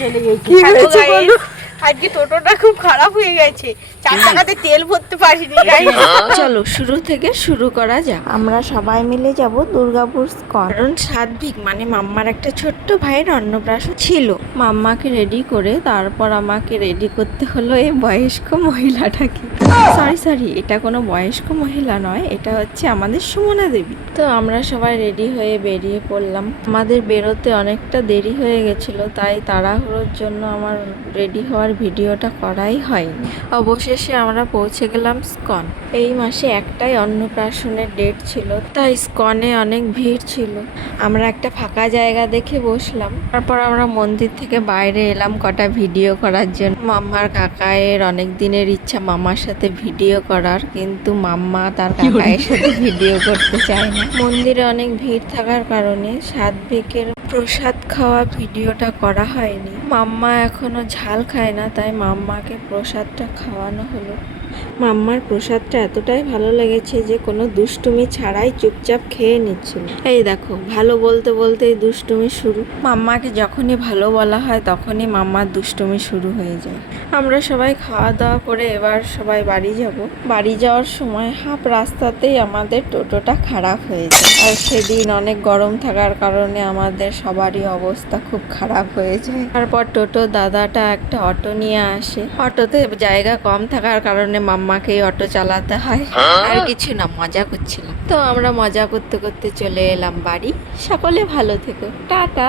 চলে গেছি। কি হয়েছে বলো? আজকে টোটোটা খুব খারাপ হয়ে গেছে, 4 টাকাতে তেল ভরতে পারিনি গাইস। চলো শুরু থেকে শুরু করা যাক। আমরা সবাই মিলে যাব দুর্গাপুর স্কন, কারণ সাধ্বিক মানে মাম্মার একটা ছোট্ট ভাইয়ের অন্নপ্রাশন ছিল। মাম্মাকে রেডি করে তারপর আমাকে রেডি করতে হলো এই বয়স্ক মহিলাটাকে। সরি, এটা কোনো বয়স্ক মহিলা নয়, এটা হচ্ছে আমাদের সুমনা দেবী। তো আমরা সবাই রেডি হয়ে বেরিয়ে পড়লাম। আমাদের বেরোতে অনেকটা দেরি হয়ে গেছিল, তাই তাড়াহুড়োর জন্য আমার রেডি হওয়ার ভিডিওটা করাই হয়নি। অবশেষে আমরা পৌঁছে গেলাম স্কন। এই মাসে একটাই অন্নপ্রাশনের ডেট ছিল, তাই স্কনে অনেক ভিড় ছিল। আমরা একটা ফাঁকা জায়গা দেখে বসলাম। তারপর আমরা মন্দির থেকে বাইরে এলাম কটা ভিডিও করার জন্য। মাম্মার কাকায়ের অনেক দিনের ইচ্ছা মামার সাথে ভিডিও করার, কিন্তু মাম্মা তার কাকায়ের সাথে ভিডিও করতে চায় না। মন্দিরে অনেক ভিড় থাকার কারণে সাধ্বিকের প্রসাদ খাওয়া ভিডিওটা করা হয়নি। মাম্মা এখনো ঝাল খায় না, তাই মাম্মাকে প্রসাদটা খাওয়ানো হলো। মাম্মার প্রসাদটা এতটাই ভালো লেগেছে যে কোনো দুষ্টুমি ছাড়াই চুপচাপ খেয়ে নিচ্ছিল। এই দেখো, ভালো বলতে বলতেই দুষ্টুমি শুরু। মাম্মাকে যখনই ভালো বলা হয় তখনই মাম্মার দুষ্টুমি শুরু হয়ে যায়। আমরা সবাই খাওয়া দাওয়া করে এবার সবাই বাড়ি যাব। বাড়ি যাওয়ার সময় হাফ রাস্তাতেই আমাদের টোটোটা খারাপ হয়ে যায়। আর সেদিন অনেক গরম থাকার কারণে আমাদের সবারই অবস্থা খুব খারাপ হয়ে যায়। তারপর টোটো দাদাটা একটা অটো নিয়ে আসে। অটোতে জায়গা কম থাকার কারণে মাম্মাকেই অটো চালাতে হয়। আর কিছু না, মজা করছিলাম। তো আমরা মজা করতে করতে চলে এলাম বাড়ি। সকলে ভালো থেকো, টাটা।